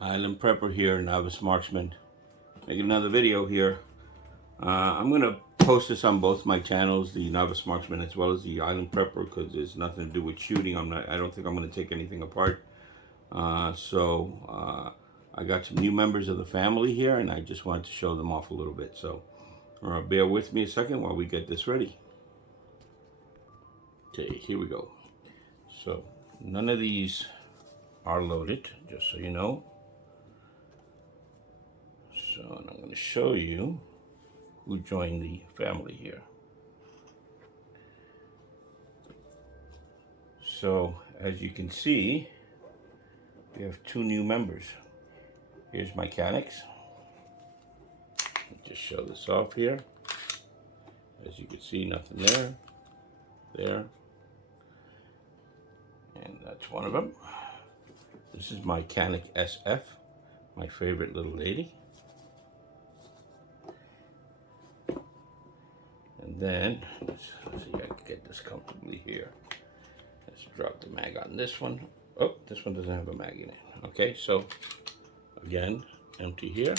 Island Prepper here, Novice Marksman. Making another video here. I'm gonna post this on both my channels, the Novice Marksman as well as the Island Prepper, because there's nothing to do with shooting. I don't think I'm gonna take anything apart. I got some new members of the family here, and I just wanted to show them off a little bit. So bear with me a second while we get this ready. Okay, here we go. So none of these are loaded, just so you know. So I'm going to show you who joined the family here. So as you can see, we have two new members. Here's my Caniks. Just show this off here. As you can see, nothing there, and that's one of them. This is my Canik SF, my favorite little lady. And then, let's see if I can get this comfortably here. Let's drop the mag on this one. Oh, this one doesn't have a mag in it. Okay, so again, empty here,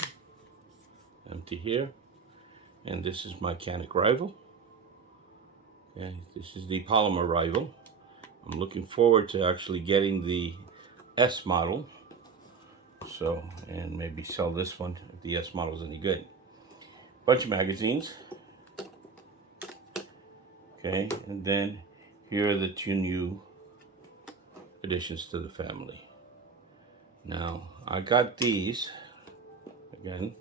and this is my Canik rival. Okay, this is the polymer rival. I'm looking forward to actually getting the S model. So, and maybe sell this one if the S model is any good. Bunch of magazines. Okay, and then here are the two new additions to the family. Now, I got these, again,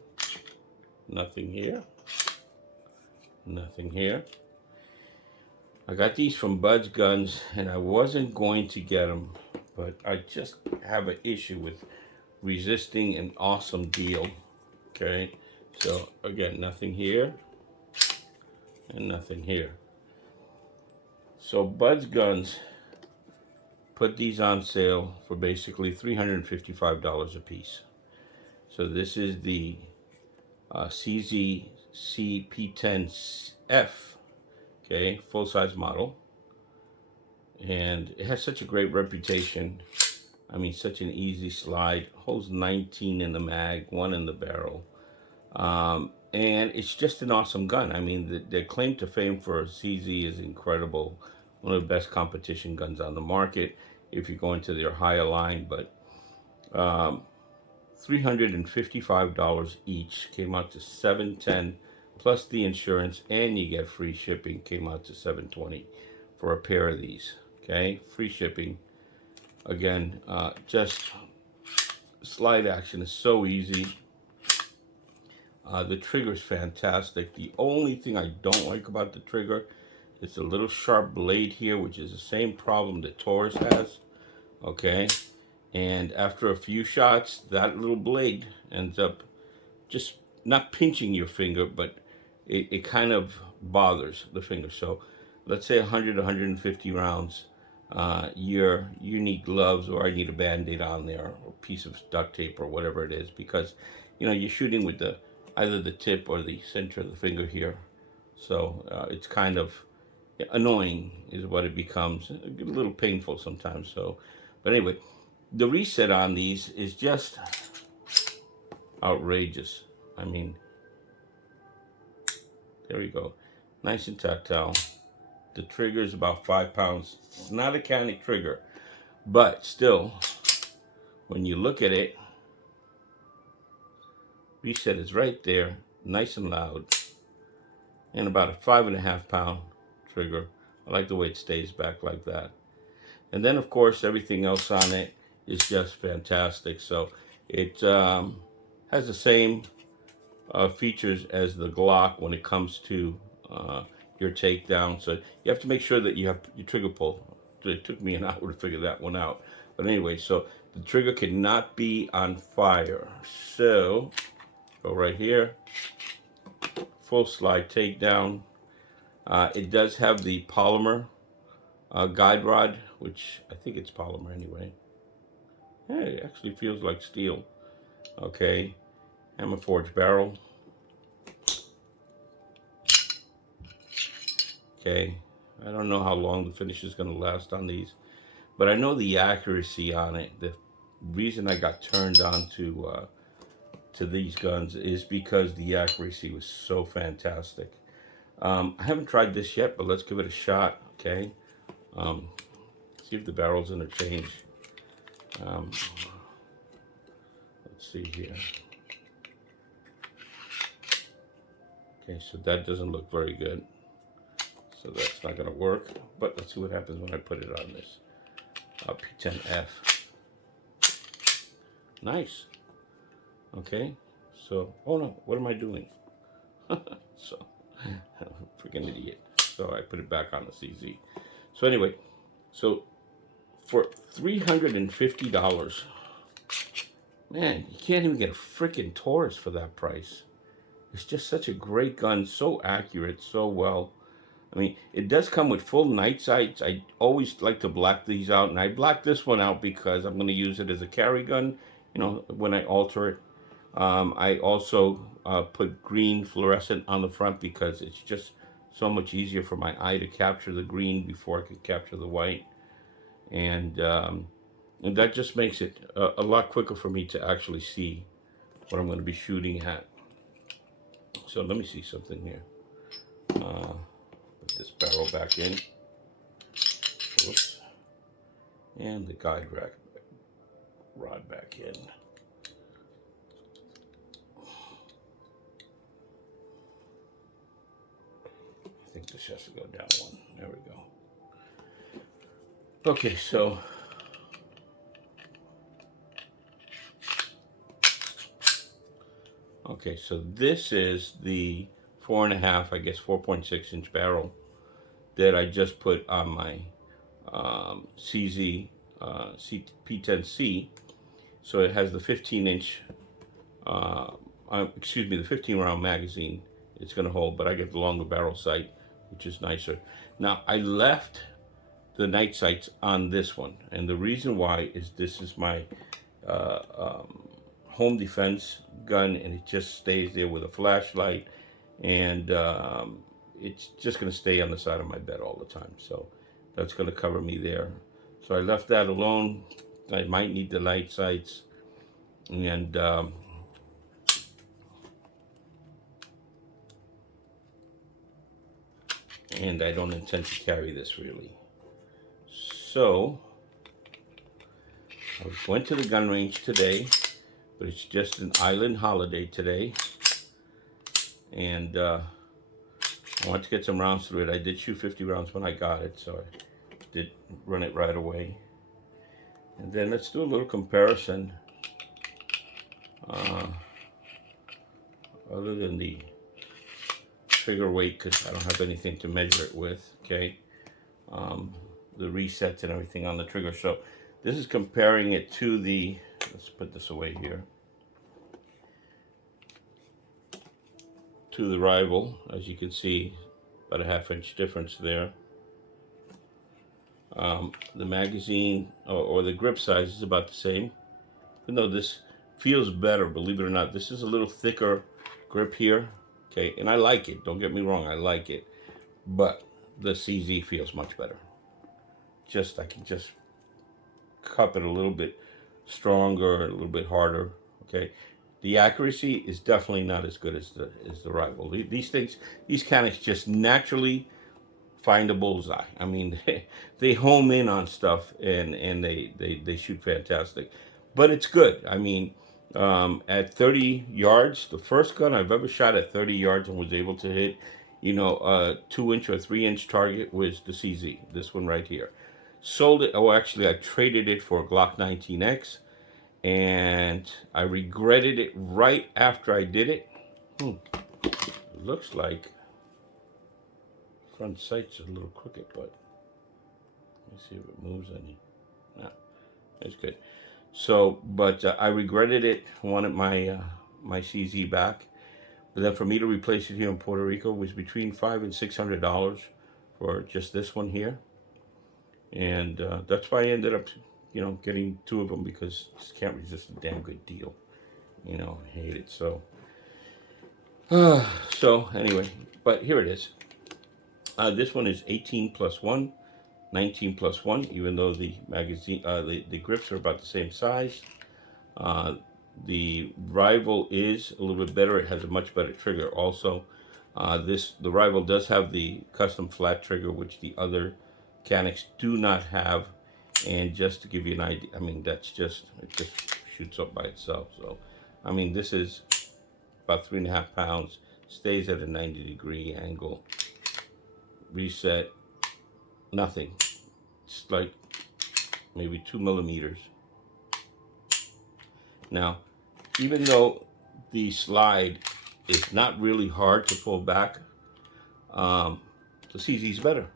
nothing here, nothing here. I got these from Bud's Guns, and I wasn't going to get them, but I just have an issue with resisting an awesome deal. Okay, so again, nothing here, and nothing here. So Bud's Guns put these on sale for basically $355 a piece. So this is the CZC P10F, okay, full-size model, and it has such a great reputation. I mean, such an easy slide. Holds 19 in the mag, 1 in the barrel, and it's just an awesome gun. I mean, their claim to fame for CZ is incredible. One of the best competition guns on the market if you go into their higher line, but $355 each, came out to $710 plus the insurance, and you get free shipping, came out to $720 for a pair of these. Okay, free shipping. Again, just slide action is so easy. The trigger is fantastic. The only thing I don't like about the trigger, it's a little sharp blade here, which is the same problem that Taurus has. Okay, and after a few shots, that little blade ends up just not pinching your finger, but it kind of bothers the finger. So let's say 100, 150 rounds, you need gloves, or I need a band-aid on there, or a piece of duct tape, or whatever it is, because you're shooting with either the tip or the center of the finger here. So it's kind of annoying is what it becomes. A little painful sometimes. So, but anyway, the reset on these is just outrageous. I mean, there you go. Nice and tactile. The trigger is about 5 pounds. It's not a Canik trigger, but still, when you look at it, reset is right there, nice and loud, and about a 5.5 pound trigger. I like the way it stays back like that. And then, of course, everything else on it is just fantastic. So it has the same features as the Glock when it comes to your takedown. So you have to make sure that you have your trigger pull. It took me an hour to figure that one out. But anyway, so the trigger cannot be on fire. So go right here, full slide takedown. It does have the polymer guide rod, which I think it's polymer anyway. Hey, it actually feels like steel. Okay, hammer forged barrel. Okay, I don't know how long the finish is going to last on these, but I know the accuracy on it, the reason I got turned on to these guns is because the accuracy was so fantastic. I haven't tried this yet, but let's give it a shot. Okay, um, see if the barrel's interchange. Um, let's see here. Okay, so that doesn't look very good. So that's not going to work. But let's see what happens when I put it on this P10F. Nice. Okay. So, oh no, what am I doing? So, freaking idiot. So I put it back on the CZ. So anyway, so for $350, man, you can't even get a freaking Taurus for that price. It's just such a great gun, so accurate, so well. I mean, it does come with full night sights. I always like to black these out, and I blacked this one out because I'm going to use it as a carry gun, you know, when I alter it. I also put green fluorescent on the front because it's just so much easier for my eye to capture the green before I can capture the white. And that just makes it a lot quicker for me to actually see what I'm going to be shooting at. So let me see something here. Put this barrel back in. Whoops. And the guide rod back in. I think this has to go down one. There we go. Okay, so this is the 4.5, I guess 4.6 inch barrel that I just put on my CZ P10C. So it has the 15 inch, excuse me, the 15 round magazine it's going to hold, but I get the longer barrel sight, which is nicer. Now I left the night sights on this one, and the reason why is this is my home defense gun, and it just stays there with a flashlight, and it's just going to stay on the side of my bed all the time, so that's going to cover me there. So I left that alone. I might need the night sights, and I don't intend to carry this really. So I went to the gun range today, but it's just an island holiday today, and I wanted to get some rounds through it. I did shoot 50 rounds when I got it, so I did run it right away. And then let's do a little comparison. Other than the trigger weight, because I don't have anything to measure it with, okay? The resets and everything on the trigger. So this is comparing it to the, let's put this away here, to the rival. As you can see, about a ½ inch difference there. The magazine or the grip size is about the same, even though this feels better, believe it or not. This is a little thicker grip here, okay, and I like it, don't get me wrong, I like it, but the CZ feels much better. I can just cup it a little bit stronger, a little bit harder, okay. The accuracy is definitely not as good as the rival. These things, these Caniks just naturally find a bullseye. I mean, they home in on stuff, and they shoot fantastic. But it's good. I mean, at 30 yards, the first gun I've ever shot at 30 yards and was able to hit, you know, a 2-inch or 3-inch target was the CZ, this one right here. Sold it, oh, actually, I traded it for a Glock 19X, and I regretted it right after I did it. It looks like front sight's a little crooked, but let's see if it moves any. No, it's good. So, but I regretted it. Wanted my my CZ back, but then for me to replace it here in Puerto Rico was between $500 and $600 for just this one here, and that's why I ended up, you know, getting 2 of them, because just can't resist a damn good deal. You know, I hate it. So, so anyway, but here it is. This one is 18+1. 19 plus 1, even though the magazine, the grips are about the same size. Uh, the Rival is a little bit better. It has a much better trigger also. The Rival does have the custom flat trigger, which the other Canics do not have. And just to give you an idea, I mean, it just shoots up by itself. So, I mean, this is about 3.5 pounds, stays at a 90-degree angle. Reset, nothing. It's like maybe 2 millimeters. Now, even though the slide is not really hard to pull back, the CZ is better.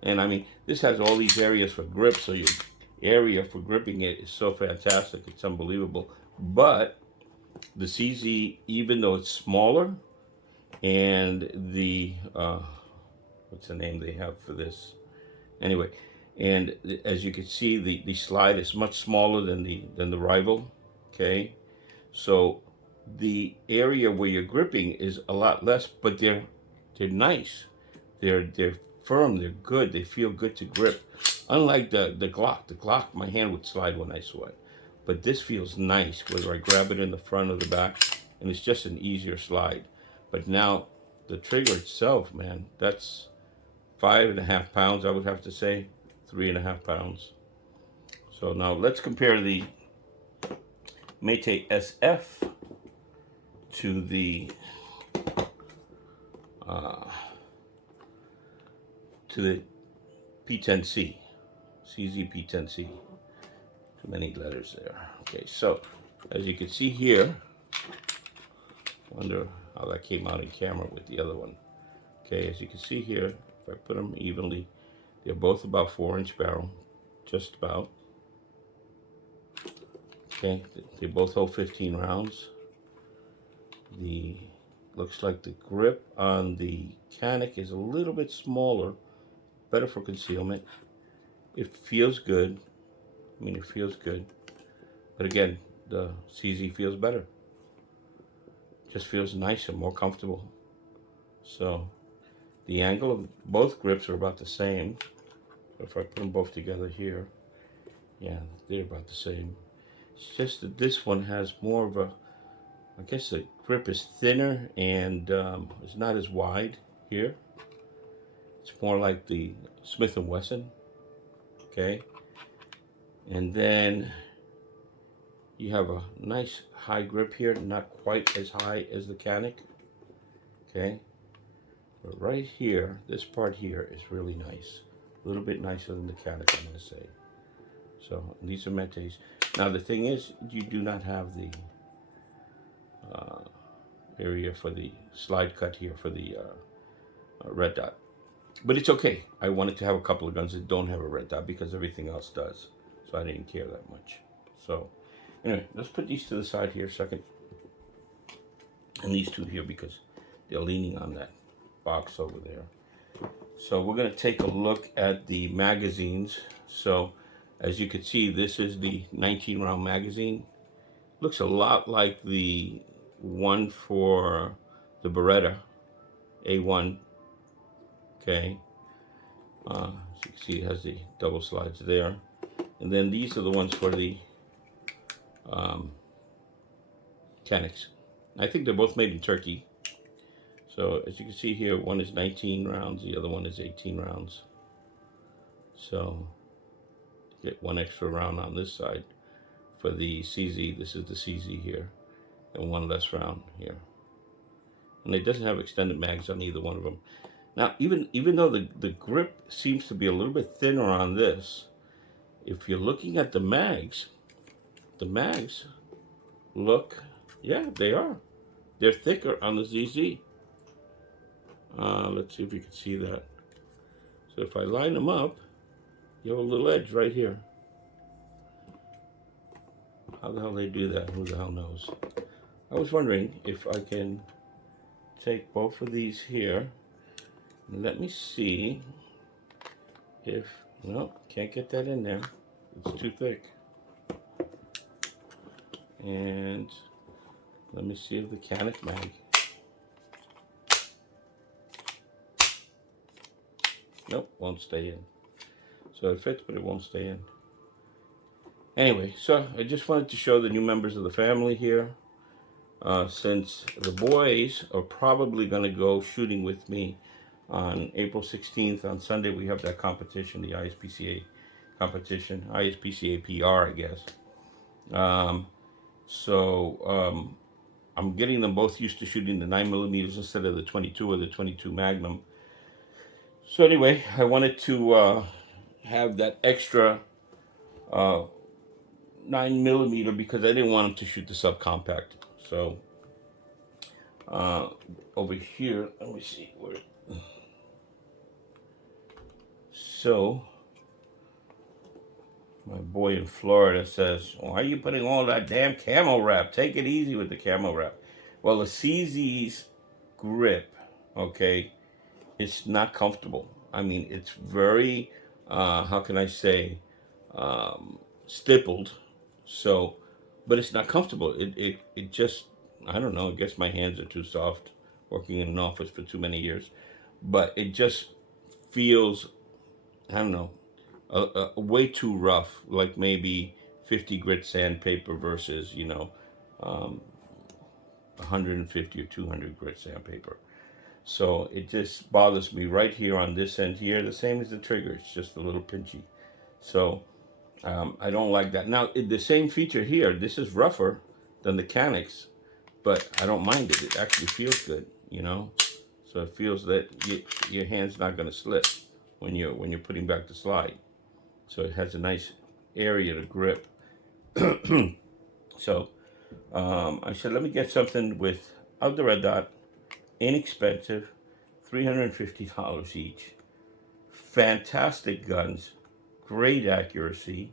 And I mean, this has all these areas for grip, so your area for gripping it is so fantastic, it's unbelievable. But the CZ, even though it's smaller, and the what's the name they have for this? Anyway, and as you can see, the slide is much smaller than the Rival. Okay, so the area where you're gripping is a lot less, but they're nice. They're firm. They're good. They feel good to grip. Unlike the Glock, my hand would slide when I sweat, but this feels nice. Whether I grab it in the front or the back, and it's just an easier slide. But now the trigger itself, man, that's 5.5 pounds. I would have to say 3.5 pounds. So now let's compare the Mate SF to the P10C, CZ P10C. Too many letters there. Okay, so as you can see here, wonder how that came out in camera with the other one. Okay, as you can see here, if I put them evenly, they're both about 4-inch barrel, just about. Okay, they both hold 15 rounds. Looks like the grip on the Canik is a little bit smaller, better for concealment. It feels good. I mean, it feels good. But again, the CZ feels better. Just feels nicer, more comfortable. So the angle of both grips are about the same. If I put them both together here, yeah, they're about the same. It's just that this one has more of a, I guess the grip is thinner and it's not as wide here. It's more like the Smith & Wesson, okay? And then you have a nice high grip here, not quite as high as the Canik, okay? But right here, this part here is really nice. A little bit nicer than the Canik, I'm gonna say. So these are Metes. Now the thing is, you do not have the area for the slide cut here for the red dot. But it's okay. I wanted to have a couple of guns that don't have a red dot because everything else does. So I didn't care that much. So anyway, let's put these to the side here a second. And these two here because they're leaning on that box over there. So we're going to take a look at the magazines. So as you can see, this is the 19 round magazine. Looks a lot like the one for the Beretta A1. Okay. As you can see, it has the double slides there. And then these are the ones for the Caniks. I think they're both made in Turkey. So as you can see here, one is 19 rounds, the other one is 18 rounds. So you get one extra round on this side. For the CZ, this is the CZ here, and one less round here. And it doesn't have extended mags on either one of them. Now, even though the grip seems to be a little bit thinner on this, if you're looking at the mags look, yeah, they are. They're thicker on the ZZ. Let's see if you can see that. So if I line them up, you have a little edge right here. How the hell they do that? Who the hell knows? I was wondering if I can take both of these here. Let me see if, no, can't get that in there. It's too thick. And let me see if the Canik mag. Nope, won't stay in. So it fits, but it won't stay in. Anyway, so I just wanted to show the new members of the family here. Since the boys are probably going to go shooting with me on April 16th. On Sunday, we have that competition, the ISPCA competition, ISPCA PR, I guess. I'm getting them both used to shooting the 9mm instead of the 22 or the 22 Magnum. So anyway, I wanted to have that extra 9mm because I didn't want them to shoot the subcompact. So over here, let me see where. So my boy in Florida says, "Why are you putting all that damn camo wrap? Take it easy with the camo wrap." Well, the CZ's grip, okay, it's not comfortable. I mean, it's very, how can I say, stippled. So, but it's not comfortable. It just, I don't know. I guess my hands are too soft working in an office for too many years. But it just feels, I don't know, way too rough. Like maybe 50 grit sandpaper versus, 150 or 200 grit sandpaper. So it just bothers me right here on this end here, the same as the trigger. It's just a little pinchy. So I don't like that. Now, the same feature here, this is rougher than the Canik's, but I don't mind it. It actually feels good, So it feels that your hand's not going to slip when you're putting back the slide. So it has a nice area to grip. So I said, let me get something without the red dot, inexpensive, $350 each. Fantastic guns, great accuracy.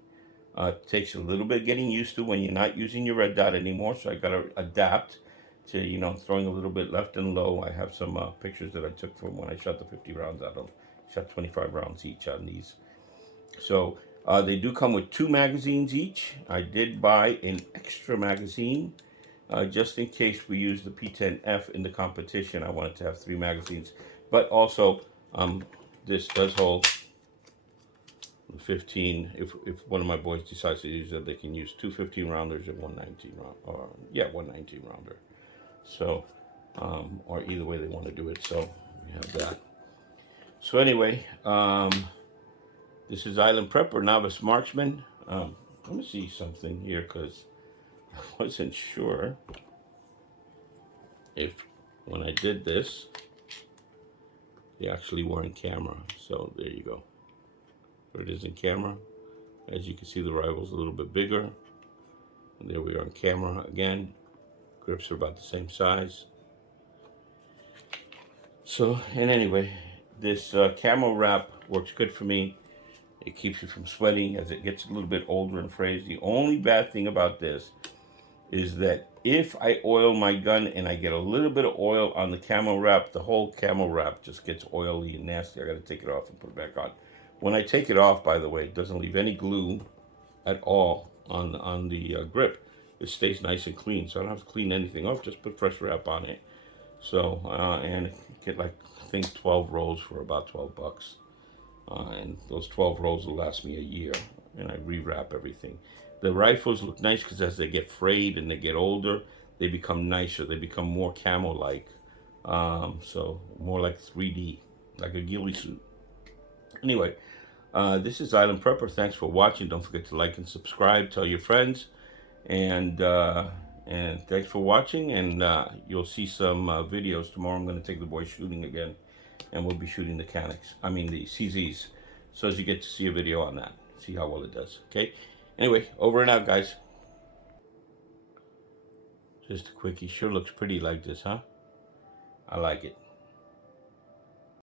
Takes a little bit getting used to when you're not using your red dot anymore. So I got to adapt to, throwing a little bit left and low. I have some pictures that I took from when I shot the 50 rounds out of. Shot 25 rounds each on these. So they do come with 2 magazines each. I did buy an extra magazine just in case we use the P10F in the competition. I wanted to have 3 magazines, but also this does hold 15. If one of my boys decides to use it, they can use 2 15-rounders and 1 19 round, or 1 19-rounder. So, or either way they want to do it. So we have that. So anyway, this is Island Prepper, Novice Marksman. Let me see something here because I wasn't sure if when I did this, they actually were in camera. So there you go. There it is in camera. As you can see, the rival's a little bit bigger. And there we are on camera again. Grips are about the same size. So, and anyway, this camo wrap works good for me. It keeps you from sweating as it gets a little bit older and frayed. The only bad thing about this is that if I oil my gun and I get a little bit of oil on the camo wrap, the whole camo wrap just gets oily and nasty. I got to take it off and put it back on. When I take it off, by the way, it doesn't leave any glue at all on the grip. It stays nice and clean, so I don't have to clean anything off. Just put fresh wrap on it. So and get like I think 12 rolls for about $12. And those 12 rolls will last me a year, and I rewrap everything. The rifles look nice because as they get frayed and they get older, they become nicer. They become more camo-like, so more like 3D, like a ghillie suit. Anyway, this is Island Prepper. Thanks for watching. Don't forget to like and subscribe. Tell your friends, and thanks for watching. And you'll see some videos tomorrow. I'm going to take the boys shooting again. And we'll be shooting the Caniks, the CZs. So as you get to see a video on that, see how well it does, okay? Anyway, over and out, guys. Just a quickie. Sure looks pretty like this, huh? I like it.